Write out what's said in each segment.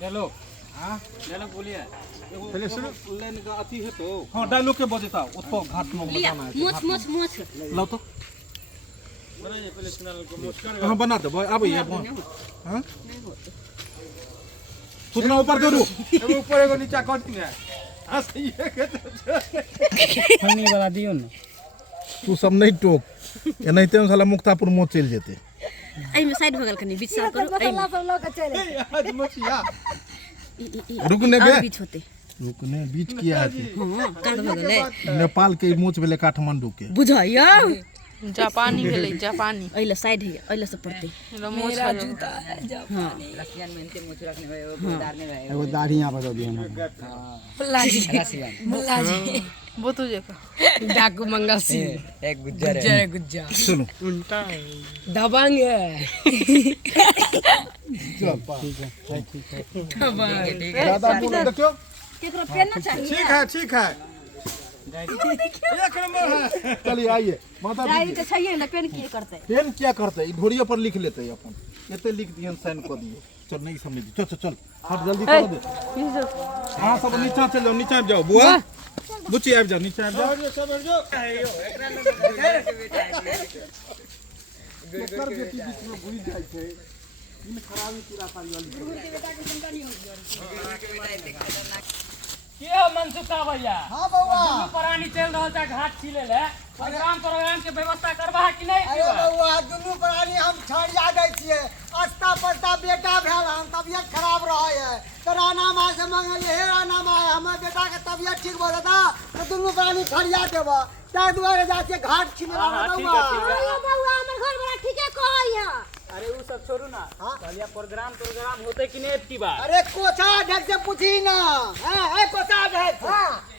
Dialogue हां dialogue बोलिए पहले सुनो लाइन का अथी है तो हां डायलॉग के बजेता उसको घाट में बताना है मोच मोच मोच लाओ तो बनाइए पहले चैनल को मोच कर हां बना दो अब ये हां कितना ऊपर करूं ऊपर एगो नीचा कर दिया हां सही है के फनी वाला दियो ना तू सब नहीं टोक एनाहिते हम साला मुक्तापुर मोच चल जेते आई में साइड भगल कनी बीच साइड करो आई मसाला सब लोग चले आज मछिया रुकने के बीच होते रुकने बीच किया है हां काट भगल है नेपाल के मोच भेले काठमांडू के बुझाइयो जापानी भेलै जापानी अइला साइड है अइला से पड़ते मेरा जूता है हां रसियन में इनके मुछ रखने में वो उतारने में एगो दाढ़ी यहां बता दियो ना मुल्लाजी रसियन मुल्लाजी वो तुझे का डाकू मंगल सिंह एक गुज्जर है गुज्जा सुनो उल्टा दबंग है ज्यादा बोल देखो केकरो पेन ना चाहिए ठीक है एक नंबर है चलिए आइए माता डायरी दीजिए तो चाहिए ना पेन की करते पेन क्या करते ई ढोरिया पर लिख लेते अपन एते लिख दियन साइन कर दियो चल नहीं समझ चल चल चल हट जल्दी कर दे हां सब नीचे चल जाओ नीचे जाओ बुआ बुच्ची आ जाओ नीचे आ जाओ सब जो एकर बेटी बीच में भूल जाय छै इन खराबी पूरा सारी वाली के हो मनसुखा भैया हाँ बउआ प्राणी चल रहल था घाट छिले ले प्रोग्राम के व्यवस्था करबा कि नहीं अरे बउआ दुनू प्राणी हम छड़िया दै छियै अस्ता पस्ता बेटा भेल हम तबियत खराब रहे है तो राना माँ से मंगलिए हे राना माँ हमर बेटा के तबियत ठीक हो जाता तो दुनू प्राणी छड़िया देबा ताहि दुआरे जाके घाट छिले बउआ अरे बउआ हमर घर बड़ा ठीके कहैया अरे वो सब छोड़ू ना पहले प्रोग्राम होते कि नहीं की बात अरे कोचा ढक से पूछी ना है कोचा ढक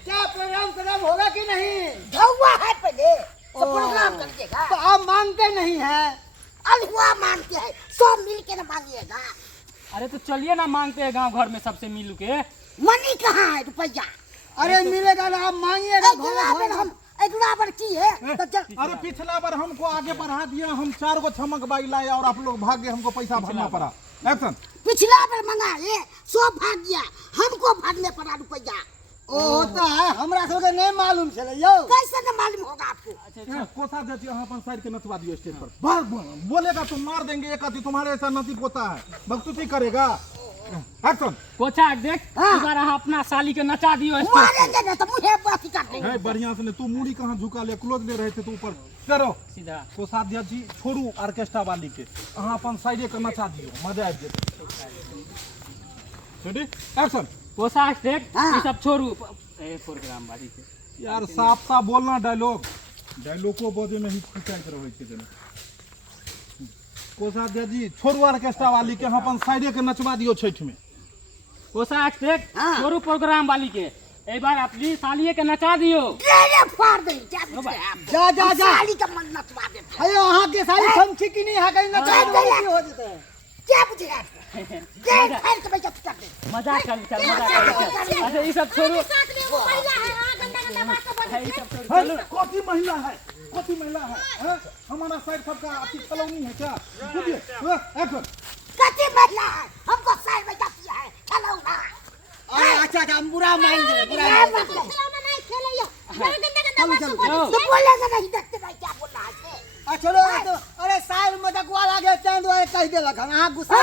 क्या प्रोग्राम होगा कि नहीं धौवा है पहले तो प्रोग्राम करिएगा तो आप मांगते नहीं है अलहुआ मांगते हैं सब मिल के ना मांगिएगा अरे तो चलिए ना मांगते हैं गांव घर में सबसे मिल के मनी कहाँ है रुपया अरे मिलेगा ना आप मांगिएगा हम अगला बार की है तो चल अरे पिछला बार हमको आगे बढ़ा दिया हम 4 गो छमक बाई लाए और आप लोग भागे हमको पैसा भरना पड़ा एक्शन पिछला बार मंगाए सब भाग गया हमको भागने पड़ा रुपया ओ होता है हमरा सबके नहीं मालूम चले यो कैसे न मालूम होगा आपको कोसा देती है अपन साइड के नचवा दियो स्टेज पर बार बोलेगा तो मार देंगे एक आदमी तुम्हारे ऐसा नती पोता है बकचोदी करेगा एक्शन कोचा देख इस बार अपना साली के नचा दियो मारेंगे ना तो मुझे बात कर देंगे है बढ़िया से ने तू मुड़ी कहां झुका ले क्लोज ले रहे थे तू ऊपर करो सीधा कोषाध्यक्ष जी छोड़ू ऑर्केस्ट्रा वाली के अहां अपन साइडे के नचा दियो मजा आ जेते रेडी एक्शन कोसा देख ये सब छोड़ू ए प्रोग्राम वाली के यार साफ साफ बोलना डायलॉग को बोझे में ही खिंचाइत रहे छे जने कोषाध्यक्ष जी छोड़ू ऑर्केस्ट्रा वाली के अपन साइडे के नचवा दियो छठ में कोसा देख छोड़ू प्रोग्राम वाली के एक बार अपनी सालिये के नचा दियो ये फाड़ देंगे क्या जा जा जा साली का मन नचवा देते अरे वहां के सारी समझी की नहीं है कहीं ना जा, जा, जा। हो जाते हैं क्या बुझेगा क्या खैर के भैया कर दे मजाक कर अच्छा ये सब छोड़ू साथ में वो महिला है हां गंदा गंदा बात तो बोल ये सब छोड़ू चलो कौन महिला है हैं? हमारा साइड सबका अति कलोनी है क्या बुझिए एक्शन कति महिला है हमको साइड में जाती है चलो ना अरे अच्छा अच्छा हम बुरा मान गए बुरा ये मत करो। खिलौना नहीं खेलैया बड़ा गंदा गंदा बात तो चलो, बोल तो बोलेगा नहीं देखते भाई क्या बोल रहा है चलो तो अरे साइड में तकवा लागे चांद वाले कह देलक हम हां गुस्सा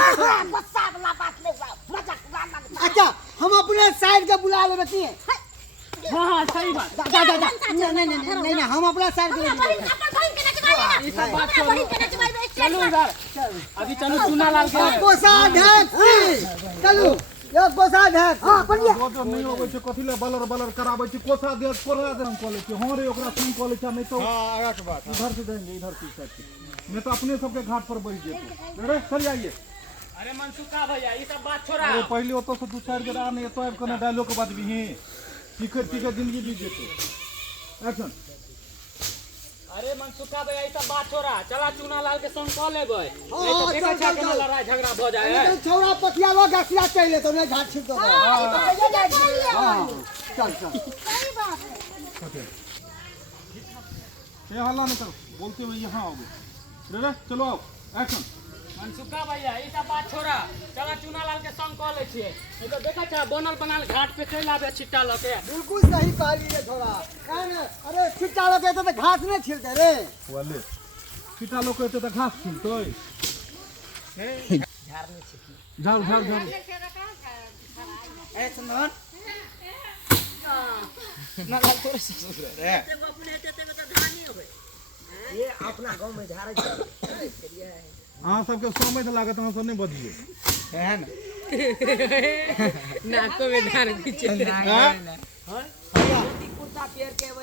गुस्सा वाला बात नहीं हुआ मजाक उड़ाना नहीं। अच्छा हम अपने साइड के बुला लेबे की हां सही बात जा जा जा नहीं हम अपना साइड के अपन बहन के नचवा देना ये सब बात छोड़ू बहन के नचवाइबे चलो इधर अभी चलो चूना लाल के कोषाध्यक्ष चलो यो कोषाध्यक्ष हां बोलिए जो नहीं होवे छै कथि ले बलर कराबै छै कोषाध्यक्ष हम कॉलेज के हमरे ओकरा सुन कॉलेज नहीं तो हां आगा के बात इधर से देंगे इधर की साइड से मैं तो अपने सबके घाट पर बैठ जेते अरे चल जाइए अरे मनसुखा भैया ये सब बात छोड़ा अरे पहले ओतो से 2-4 बेर आने तो आब कने डायलॉग के बाद भी टिकट जिंदगी बीत जेते एक्शन अरे मनसुखा भैया ये सब बात छोड़ा चला चूना लाल के संग कॉल लेबै नहीं तो देखा छा केना लड़ाई झगड़ा भ जाए तो छौरा पतिया लो गसिया चले तो नहीं घाट छिप दो हां चल चल सही बात है ये हल्ला नहीं करो बोलते हुए यहां आओगे रे चलो आओ एक्शन मनसुखा भैया ये सब बात छोड़ा चला चूना लाल के संग कॉल ले छिए नहीं तो देखा छा बनल बनाल घाट पे चल आवे छिट्टा लके बिल्कुल सही कहलिए छोड़ा कान अरे छिट्टा लगे तो घास नहीं छिलते रे वाले छिटा लोग कहते तो घास छिलतोय झाड़ झाड़ झाड़ ए सुनन ना लाल तोरे ससुर रे ये अपना गांव में झाड़ अहाँ सबके समय तो लागत अहाँ सब नहीं बजिए है ना नाको में धान पीछे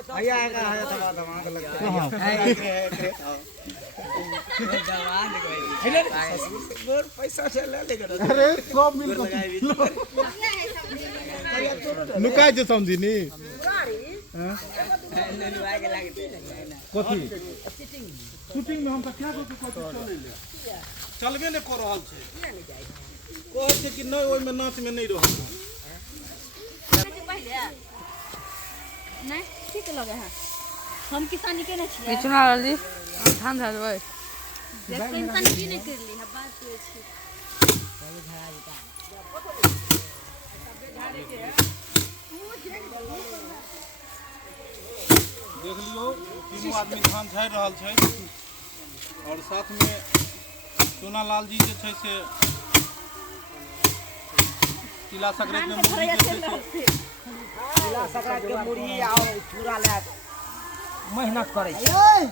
भैया आएगा तो दमाग लगता गोर पैसा से ले लेकर अरे सब मिल नुकाय जे समझी नी कथी शूटिंग में हम तो क्या करके चले ले चलबे ने कर रहल छै कहै छै कि नहीं ओइ में नाच में नहीं रहल नहीं ठीक लगे है हम किसानी के नहीं छिए चुना ली धान धर देबै देखो इंसान की नहीं कर ली है बात तो छी देख लियो तीनों आदमी धान झाड़ि रहल छै और साथ में सोनालाल जी जे छै से तिला संक्रांति में मुरही जे छै से जिला सकरा के मुरही आओ चूरा ले मेहनत करे छै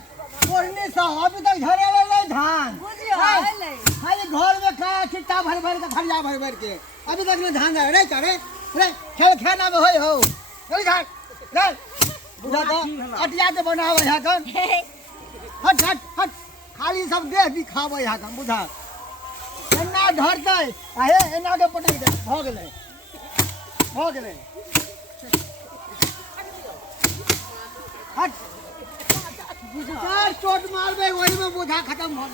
कोरनी सा अभी तक झरे ले नहीं धान खाली घर में खा चिट्टा भर भर के खड़िया भर भर के अभी तक नहीं धान रे करे रे खेल खाना में होई हो चल घाट ले बुझा तो अटिया के बनावे है कन हट हट हट खाली सब देह दिखावे है कन बुझा एना धरते आहे एना के पटक दे भ गेलै हट चार चोट मारबे वही में बोझा खत्म हो